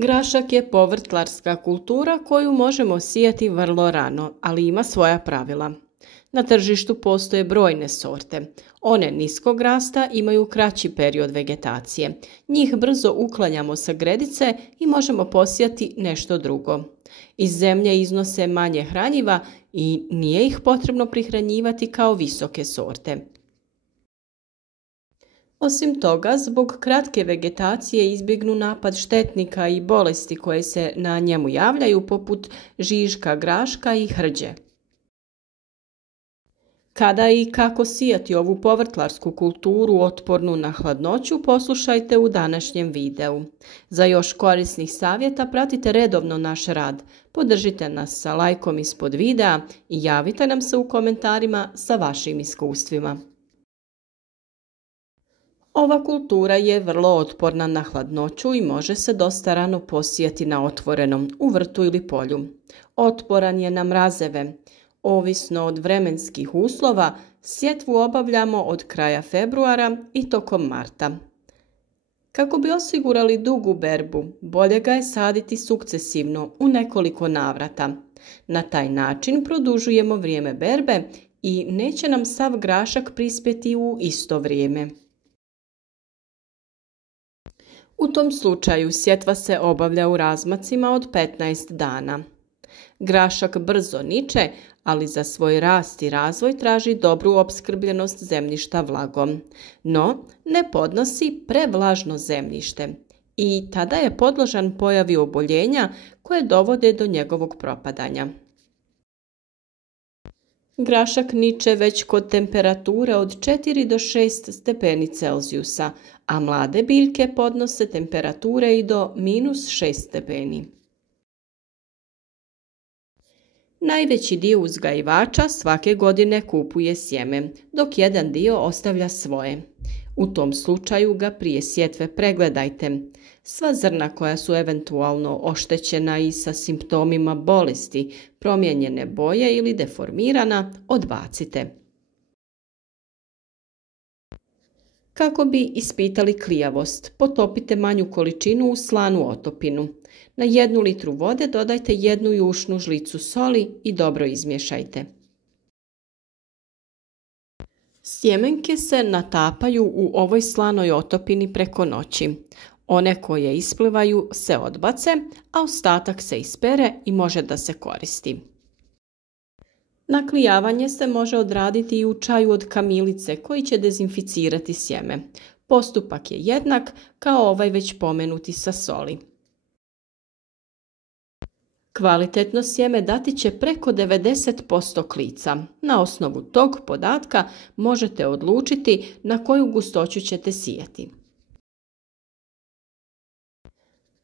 Grašak je povrtlarska kultura koju možemo sijati vrlo rano, ali ima svoja pravila. Na tržištu postoje brojne sorte. One niskog rasta imaju kraći period vegetacije. Njih brzo uklanjamo sa gredice i možemo posijati nešto drugo. Iz zemlje iznose manje hranjiva i nije ih potrebno prihranjivati kao visoke sorte. Osim toga, zbog kratke vegetacije izbjegnu napad štetnika i bolesti koje se na njemu javljaju, poput žiška, graška i hrđe. Kada i kako sijati ovu povrtlarsku kulturu otpornu na hladnoću, poslušajte u današnjem videu. Za još korisnih savjeta pratite redovno naš rad, podržite nas sa lajkom ispod videa i javite nam se u komentarima sa vašim iskustvima. Ova kultura je vrlo otporna na hladnoću i može se dosta rano posijati na otvorenom, u vrtu ili polju. Otporan je na mrazeve. Ovisno od vremenskih uslova, sjetvu obavljamo od kraja februara i tokom marta. Kako bi osigurali dugu berbu, bolje ga je saditi sukcesivno u nekoliko navrata. Na taj način produžujemo vrijeme berbe i neće nam sav grašak prispjeti u isto vrijeme. U tom slučaju sjetva se obavlja u razmacima od 15 dana. Grašak brzo niče, ali za svoj rast i razvoj traži dobru opskrbljenost zemljišta vlagom. No, ne podnosi prevlažno zemljište i tada je podložan pojavi oboljenja koje dovode do njegovog propadanja. Grašak niče već kod temperature od 4 do 6 stepeni Celzijusa, a mlade biljke podnose temperature i do -6 stepeni. Najveći dio uzgajivača svake godine kupuje sjeme, dok jedan dio ostavlja svoje. U tom slučaju ga prije sjetve pregledajte. Sva zrna koja su eventualno oštećena i sa simptomima bolesti, promijenjene boje ili deformirana, odbacite. Kako bi ispitali klijavost, potopite manju količinu u slanu otopinu. Na 1 litru vode dodajte 1 jušnu žlicu soli i dobro izmješajte. Sjemenke se natapaju u ovoj slanoj otopini preko noći. One koje isplivaju se odbace, a ostatak se ispere i može da se koristi. Naklijavanje se može odraditi i u čaju od kamilice koji će dezinficirati sjeme. Postupak je jednak kao ovaj već pomenuti sa soli. Kvalitetno sjeme dati će preko 90% klica. Na osnovu tog podatka možete odlučiti na koju gustoću ćete sijati.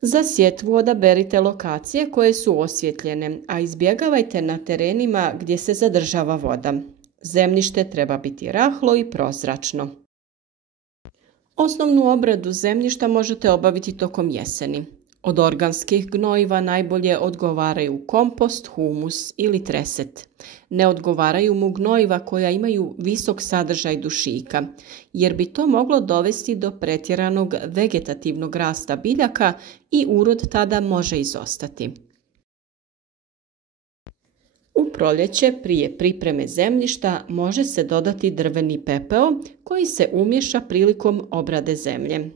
Za sjetvu odaberite lokacije koje su osvjetljene, a izbjegavajte na terenima gdje se zadržava voda. Zemljište treba biti rahlo i prozračno. Osnovnu obradu zemljišta možete obaviti tokom jeseni. Od organskih gnojiva najbolje odgovaraju kompost, humus ili treset. Ne odgovaraju mu gnojiva koja imaju visok sadržaj dušika, jer bi to moglo dovesti do pretjeranog vegetativnog rasta biljaka i urod tada može izostati. U proljeće prije pripreme zemljišta može se dodati drveni pepeo koji se umješa prilikom obrade zemlje.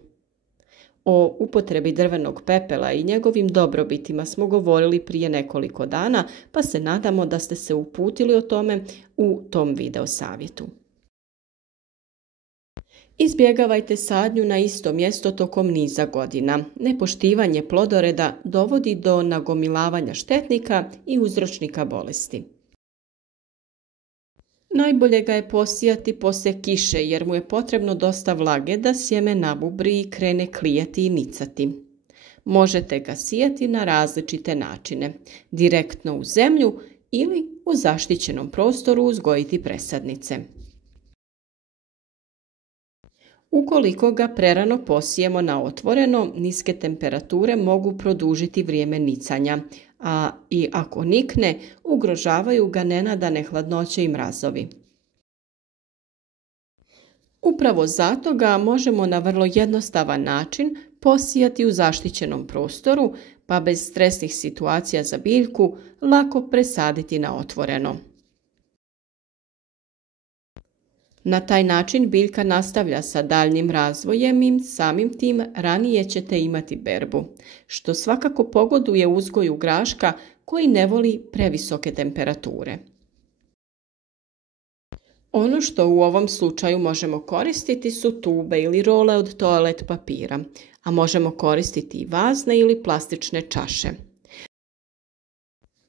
O upotrebi drvenog pepela i njegovim dobrobitima smo govorili prije nekoliko dana, pa se nadamo da ste se uputili o tome u tom video savjetu. Izbjegavajte sadnju na isto mjesto tokom niza godina. Nepoštivanje plodoreda dovodi do nagomilavanja štetnika i uzročnika bolesti. Najbolje ga je posijati poslije kiše jer mu je potrebno dosta vlage da sjeme nabubri i krene klijati i nicati. Možete ga sijati na različite načine, direktno u zemlju ili u zaštićenom prostoru uzgojiti presadnice. Ukoliko ga prerano posijemo na otvoreno, niske temperature mogu produžiti vrijeme nicanja, a i ako nikne, ugrožavaju ga nenadane hladnoće i mrazovi. Upravo zato ga možemo na vrlo jednostavan način Posijati u zaštićenom prostoru, pa bez stresnih situacija za biljku lako presaditi na otvoreno. Na taj način biljka nastavlja sa daljnjim razvojem i samim tim ranije ćete imati berbu, što svakako pogoduje uzgoju graška koji ne voli previsoke temperature. Ono što u ovom slučaju možemo koristiti su tube ili role od toalet papira, a možemo koristiti i vazne ili plastične čaše.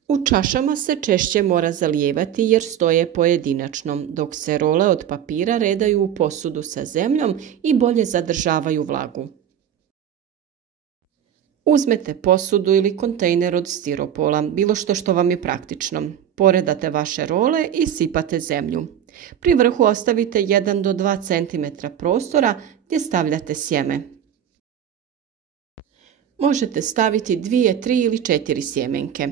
U čašama se češće mora zalijevati jer stoje pojedinačno, dok se role od papira redaju u posudu sa zemljom i bolje zadržavaju vlagu. Uzmete posudu ili kontejner od stiropola, bilo što vam je praktično. Poredate vaše role i sipate zemlju. Pri vrhu ostavite 1 do 2 cm prostora gdje stavljate sjeme. Možete staviti 2, 3 ili 4 sjemenke.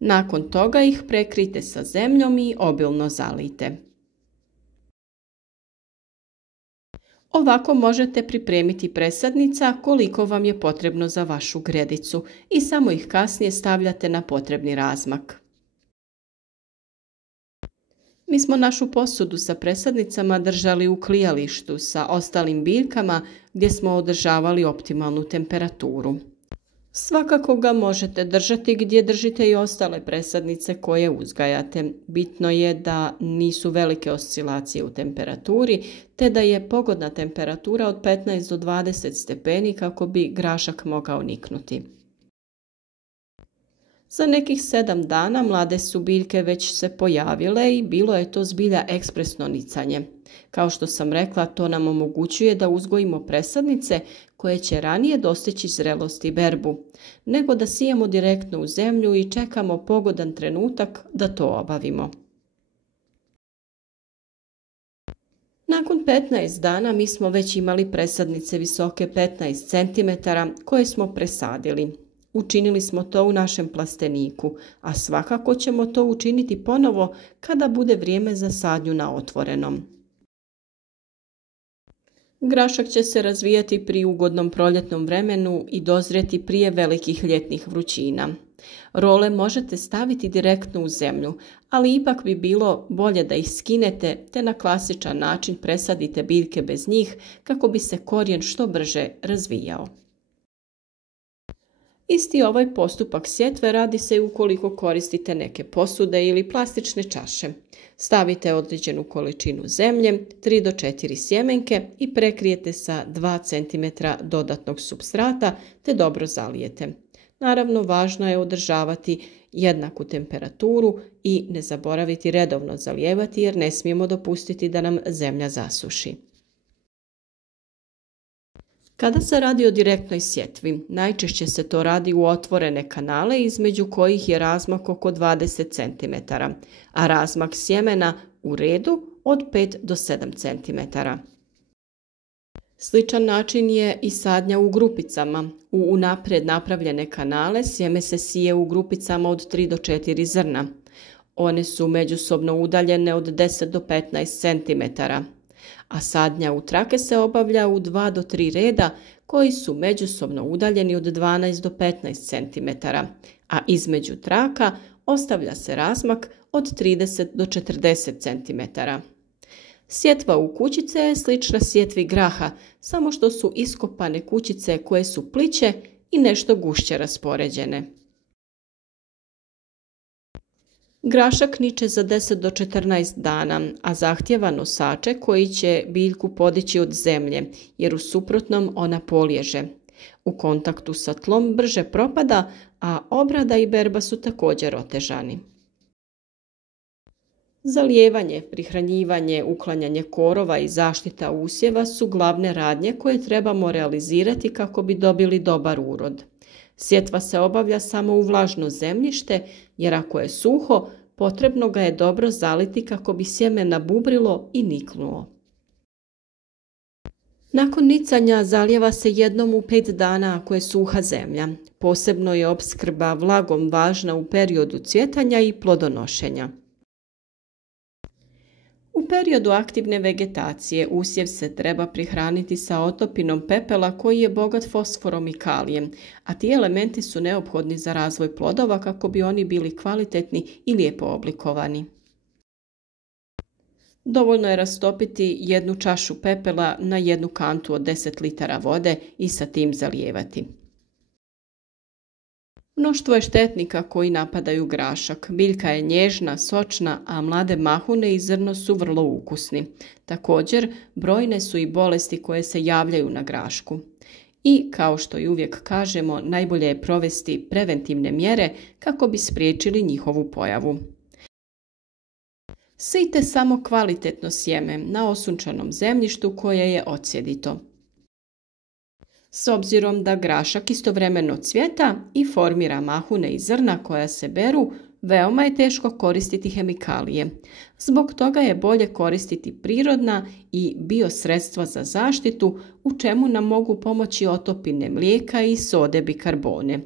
Nakon toga ih prekrijte sa zemljom i obilno zalijte. Ovako možete pripremiti presadnica koliko vam je potrebno za vašu gredicu i samo ih kasnije stavljate na potrebni razmak. Mi smo našu posudu sa presadnicama držali u klijalištu sa ostalim biljkama gdje smo održavali optimalnu temperaturu. Svakako ga možete držati gdje držite i ostale presadnice koje uzgajate. Bitno je da nisu velike oscilacije u temperaturi, te da je pogodna temperatura od 15 do 20 stepeni kako bi grašak mogao niknuti. Za nekih 7 dana mlade su biljke već se pojavile i bilo je to zbilja ekspresno nicanje. Kao što sam rekla, to nam omogućuje da uzgojimo presadnice koje će ranije dostići zrelost i berbu, nego da sijemo direktno u zemlju i čekamo pogodan trenutak da to obavimo. Nakon 15 dana mi smo već imali presadnice visoke 15 cm koje smo presadili. Učinili smo to u našem plasteniku, a svakako ćemo to učiniti ponovo kada bude vrijeme za sadnju na otvorenom. Grašak će se razvijati pri ugodnom proljetnom vremenu i dozrijeti prije velikih ljetnih vrućina. Role možete staviti direktno u zemlju, ali ipak bi bilo bolje da ih skinete te na klasičan način presadite biljke bez njih kako bi se korijen što brže razvijao. Isti ovaj postupak sjetve radi se i ukoliko koristite neke posude ili plastične čaše. Stavite određenu količinu zemlje, 3 do 4 sjemenke i prekrijete sa 2 cm dodatnog supstrata te dobro zalijete. Naravno, važno je održavati jednaku temperaturu i ne zaboraviti redovno zalijevati jer ne smijemo dopustiti da nam zemlja zasuši. Kada se radi o direktnoj sjetvi, najčešće se to radi u otvorene kanale između kojih je razmak oko 20 cm, a razmak sjemena u redu od 5 do 7 cm. Sličan način je i sadnja u grupicama. U unaprijed napravljene kanale sjeme se sije u grupicama od 3 do 4 zrna. One su međusobno udaljene od 10 do 15 cm. A sadnja u trake se obavlja u 2 do 3 reda koji su međusobno udaljeni od 12 do 15 cm, a između traka ostavlja se razmak od 30 do 40 cm. Sjetva u kućice je slična sjetvi graha, samo što su iskopane kućice koje su pliće i nešto gušće raspoređene. Grašak niče za 10 do 14 dana, a zahtjeva nosače koji će biljku podići od zemlje, jer u suprotnom ona poliježe. U kontaktu sa tlom brže propada, a obrada i berba su također otežani. Zalijevanje, prihranjivanje, uklanjanje korova i zaštita usjeva su glavne radnje koje trebamo realizirati kako bi dobili dobar urod. Sjetva se obavlja samo u vlažno zemljište, jer ako je suho, potrebno ga je dobro zaliti kako bi sjeme nabubrilo i niknulo. Nakon nicanja zalijeva se jednom u 5 dana ako je suha zemlja. Posebno je opskrba vlagom važna u periodu cvjetanja i plodonošenja. U periodu aktivne vegetacije usjev se treba prihraniti sa otopinom pepela koji je bogat fosforom i kalijem, a ti elementi su neophodni za razvoj plodova kako bi oni bili kvalitetni i lijepo oblikovani. Dovoljno je rastopiti 1 čašu pepela na 1 kantu od 10 litara vode i sa tim zalijevati. Mnoštvo je štetnika koji napadaju grašak. Biljka je nježna, sočna, a mlade mahune i zrno su vrlo ukusni. Također, brojne su i bolesti koje se javljaju na grašku. I, kao što i uvijek kažemo, najbolje je provesti preventivne mjere kako bi spriječili njihovu pojavu. Sijte samo kvalitetno sjeme na osunčanom zemljištu koje je odsjedito. S obzirom da grašak istovremeno cvjeta i formira mahune i zrna koja se beru, veoma je teško koristiti hemikalije. Zbog toga je bolje koristiti prirodna i biosredstva za zaštitu, u čemu nam mogu pomoći otopine mlijeka i sode bikarbone.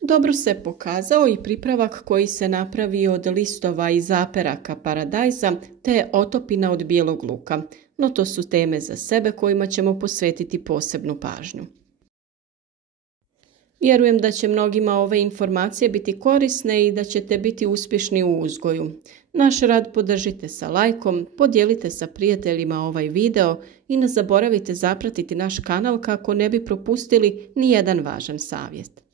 Dobro se pokazao i pripravak koji se napravi od listova i zaperaka paradajza te otopina od bijelog luka, no to su teme za sebe kojima ćemo posvetiti posebnu pažnju. Vjerujem da će mnogima ove informacije biti korisne i da ćete biti uspješni u uzgoju. Naš rad podržite sa lajkom, podijelite sa prijateljima ovaj video i ne zaboravite zapratiti naš kanal kako ne bi propustili ni jedan važan savjet.